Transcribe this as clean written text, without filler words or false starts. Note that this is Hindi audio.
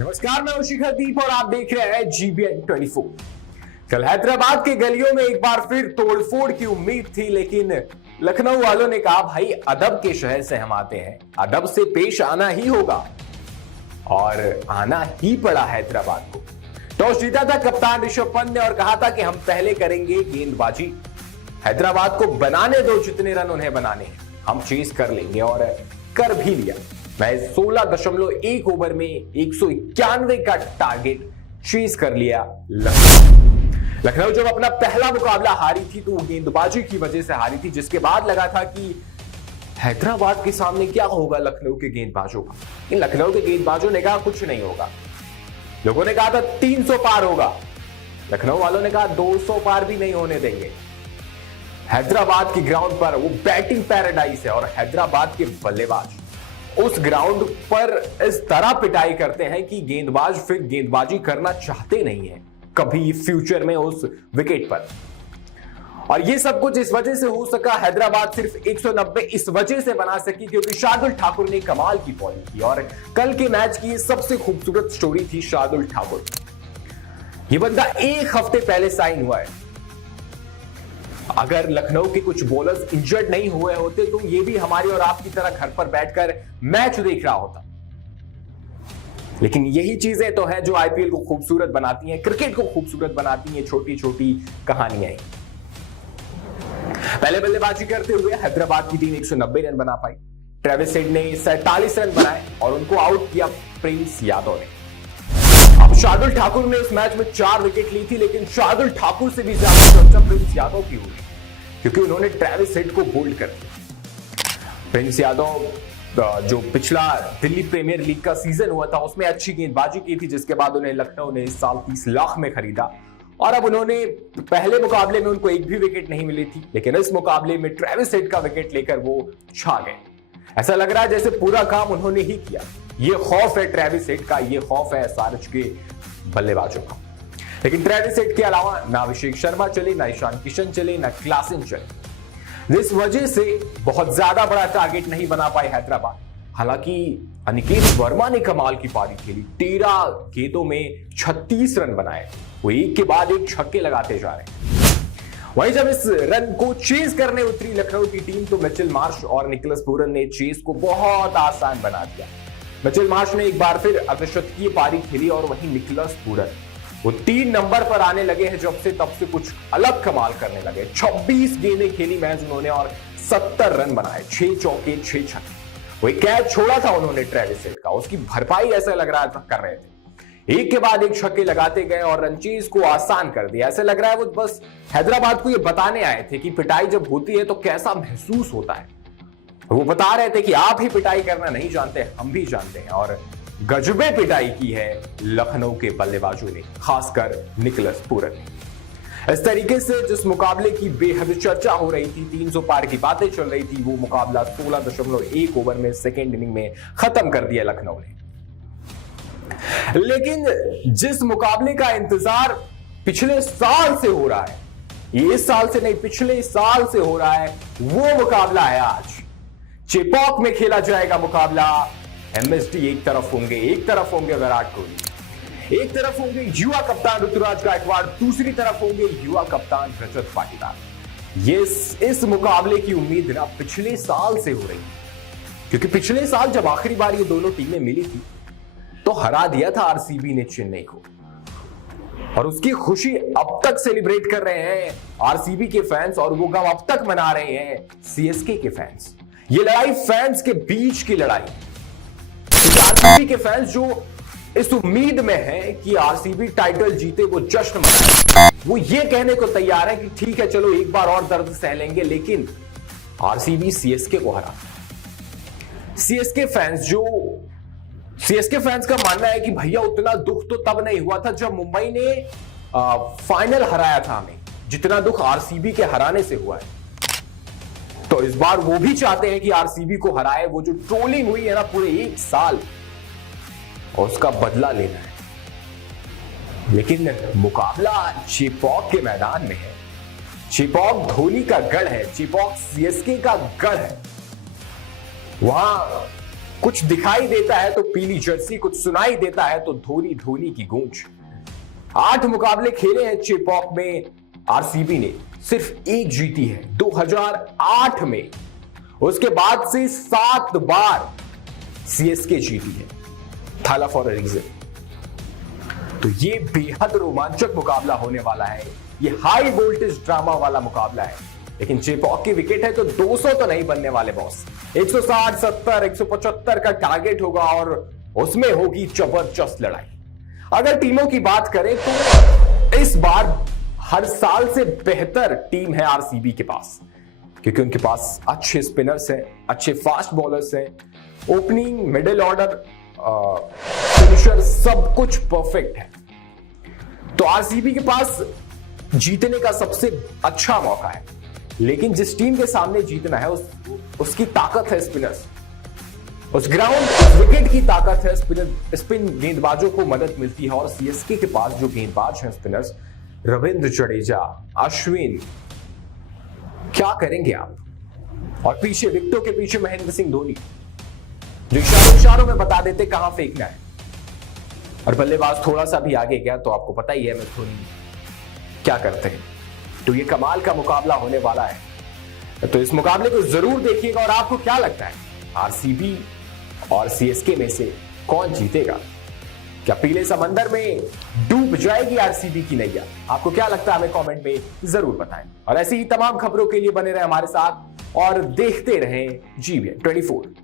नमस्कार, मैं हूं शिखर दीप और आप देख रहे हैं GBN 24। कल हैदराबाद के गलियों में एक बार फिर तोड़फोड़ की उम्मीद थी, लेकिन लखनऊ वालों ने कहा भाई अदब के शहर से हम आते हैं, अदब से पेश आना ही होगा और आना ही पड़ा हैदराबाद को। टॉस जीता था कप्तान ऋषभ पंत ने और कहा था कि हम पहले करेंगे गेंदबाजी, हैदराबाद को बनाने दो, जितने रन उन्हें बनाने हैं हम चेस कर लेंगे और कर भी लिया। मैं 16.1 ओवर में 191 का टारगेट चेस कर लिया। लखनऊ जब अपना पहला मुकाबला हारी थी तो वो गेंदबाजी की वजह से हारी थी, जिसके बाद लगा था कि हैदराबाद के सामने क्या होगा लखनऊ के गेंदबाजों का। इन लखनऊ के गेंदबाजों ने कहा कुछ नहीं होगा। लोगों ने कहा था 300 पार होगा, लखनऊ वालों ने कहा 200 पार भी नहीं होने देंगे। हैदराबाद के ग्राउंड पर वो बैटिंग पैराडाइज है और हैदराबाद के बल्लेबाज उस ग्राउंड पर इस तरह पिटाई करते हैं कि गेंदबाज फिर गेंदबाजी करना चाहते नहीं है कभी फ्यूचर में उस विकेट पर। और ये सब कुछ इस वजह से हो सका, हैदराबाद सिर्फ 190 इस वजह से बना सकी क्योंकि शार्दुल ठाकुर ने कमाल की बॉलिंग की। और कल के मैच की सबसे खूबसूरत स्टोरी थी शार्दुल ठाकुर। ये बंदा एक हफ्ते पहले साइन हुआ है। अगर लखनऊ के कुछ बॉलर्स इंजर्ड नहीं हुए होते तो ये भी हमारी और आपकी तरह घर पर बैठकर मैच देख रहा होता। लेकिन यही चीजें तो हैं जो आईपीएल को खूबसूरत बनाती हैं, क्रिकेट को खूबसूरत बनाती हैं, छोटी छोटी कहानियां। पहले बल्लेबाजी करते हुए हैदराबाद की टीम 190 रन बना पाई। ट्रेविस हेड ने 47 रन बनाए और उनको आउट किया प्रिंस यादव ने। अब शार्दुल ठाकुर ने इस मैच में 4 विकेट ली थी, लेकिन शार्दुल ठाकुर से भी ज्यादा चर्चा प्रिंस यादव की हुई क्योंकि उन्होंने ट्रेविस हेड को बोल्ड कर दिया। प्रिंस यादव जो पिछला दिल्ली प्रीमियर लीग का सीजन हुआ था उसमें अच्छी गेंदबाजी की थी, जिसके बाद उन्हें लखनऊ ने इस साल 30 लाख में खरीदा और अब उन्होंने पहले मुकाबले में उनको एक भी विकेट नहीं मिली थी, लेकिन इस मुकाबले में ट्रेविस हेड का विकेट लेकर वो छा गए। ऐसा लग रहा है जैसे पूरा काम उन्होंने ही किया। ये खौफ है ट्रेविस हेड का, ये खौफ है एसआरएच के बल्लेबाजों का। लेकिन ट्रेविस हेड के अलावा ना अभिषेक शर्मा चले, ना ईशान किशन चले, ना क्लासेन चले। इस वजह से बहुत ज्यादा बड़ा टारगेट नहीं बना पाए हैदराबाद। हालांकि अनिकेत वर्मा ने कमाल की पारी खेली, 13 गेंदों में 36 रन बनाए, वो एक के बाद एक छक्के लगाते जा रहे हैं। वहीं जब इस रन को चेस करने उतरी लखनऊ की टीम तो मिचेल मार्श और निकोलस पूरन ने चेस को बहुत आसान बना दिया। मिचेल मार्श ने एक बार फिर अर्धशतकीय पारी खेली और वहीं निकोलस पूरन वो 3 नंबर पर आने लगे हैं जब से, तब से कुछ अलग कमाल करने लगे। 26 गेंदें खेली मैच उन्होंने और 70 रन बनाए, 6 चौके 6 छक्के। वो एक कैच छोड़ा था उन्होंने ट्रेविस हेड का, उसकी भरपाई ऐसा लग रहा था कर रहे थे। एक के बाद एक छक्के लगाते गए और रनचेज को आसान कर दिया। ऐसे लग रहा है वो बस हैदराबाद को ये बताने आए थे कि पिटाई जब होती है तो कैसा महसूस होता है। वो बता रहे थे कि आप ही पिटाई करना नहीं जानते, हम भी जानते हैं। और गजबे पिटाई की है लखनऊ के बल्लेबाजों ने, खासकर निकोलस पूरन ने। इस तरीके से जिस मुकाबले की बेहद चर्चा हो रही थी, 300 पार की बातें चल रही थी, वो मुकाबला 16.1 ओवर में सेकेंड इनिंग में खत्म कर दिया लखनऊ ने। लेकिन जिस मुकाबले का इंतजार पिछले साल से हो रहा है, ये इस साल से नहीं पिछले साल से हो रहा है, वो मुकाबला है आज। चेपॉक में खेला जाएगा मुकाबला। एमएसडी एक तरफ होंगे विराट कोहली, एक तरफ होंगे युवा कप्तान ऋतुराज गायकवाड़, दूसरी तरफ होंगे युवा कप्तान रजत पाटीदार। ये इस मुकाबले की उम्मीद ना पिछले साल से हो रही है क्योंकि पिछले साल जब आखिरी बार ये दोनों टीमें मिली थी तो हरा दिया था आरसीबी ने चेन्नई को, और उसकी खुशी अब तक सेलिब्रेट कर रहे हैं आरसीबी के फैंस और वो गम अब तक मना रहे हैं सीएसके के फैंस। ये लड़ाई फैंस के बीच की लड़ाई, आरसीबी के फैंस जो इस उम्मीद में है कि आरसीबी टाइटल जीते, वो जश्न मनाए, वो ये कहने को तैयार है कि ठीक है चलो एक बार और दर्द सह लेंगे, लेकिन आरसीबी सीएसके को हरा। सीएसके फैंस का मानना है कि भैया उतना दुख तो तब नहीं हुआ था जब मुंबई ने फाइनल हराया था हमें, जितना दुख आरसीबी के हराने से हुआ है। तो इस बार वो भी चाहते हैं कि आरसीबी को हराए। वो जो ट्रोलिंग हुई है ना पूरे 1 साल, और उसका बदला लेना है। लेकिन मुकाबला चेपॉक के मैदान में है। चेपॉक धोनी का गढ़ है, चेपॉक सीएसके का गढ़ है। वहां कुछ दिखाई देता है तो पीली जर्सी, कुछ सुनाई देता है तो धोनी धोनी की गूंज। 8 मुकाबले खेले हैं चेपॉक में, आरसीबी ने सिर्फ एक जीती है 2008 में। उसके बाद से 7 बार सीएसके जीती है, थाला फॉर अ रीजन। तो ये बेहद रोमांचक मुकाबला होने वाला है, ये हाई वोल्टेज ड्रामा वाला मुकाबला है। लेकिन चेपॉक की विकेट है तो 200 तो नहीं बनने वाले बॉस। 160, 70, 175 का टारगेट होगा और उसमें होगी जबरदस्त लड़ाई। अगर टीमों की बात करें तो इस बार हर साल से बेहतर टीम है आरसीबी के पास, क्योंकि उनके पास अच्छे स्पिनर्स हैं, अच्छे फास्ट बॉलर्स हैं, ओपनिंग, मिडिल ऑर्डर, फिनिशर, सब कुछ परफेक्ट है। तो आरसीबी के पास जीतने का सबसे अच्छा मौका है। लेकिन जिस टीम के सामने जीतना है उसकी ताकत है स्पिनर्स, उस ग्राउंड विकेट की ताकत है, स्पिन गेंदबाजों को मदद मिलती है। और सीएसके के पास जो गेंदबाज हैं स्पिनर्स, रविंद्र जडेजा, अश्विन, क्या करेंगे आप? और पीछे विकेटों के पीछे महेंद्र सिंह धोनी, जो इशारों में बता देते कहां फेंकना है। और बल्लेबाज थोड़ा सा भी आगे गया तो आपको पता ही है धोनी क्या करते हैं। तो ये कमाल का मुकाबला होने वाला है। तो इस मुकाबले को जरूर देखिएगा। और आपको क्या लगता है, आरसीबी और सीएसके में से कौन जीतेगा? क्या पीले समंदर में डूब जाएगी आरसीबी की नैया? आपको क्या लगता है हमें कमेंट में जरूर बताएं। और ऐसी ही तमाम खबरों के लिए बने रहे हमारे साथ और देखते रहें GVN 24।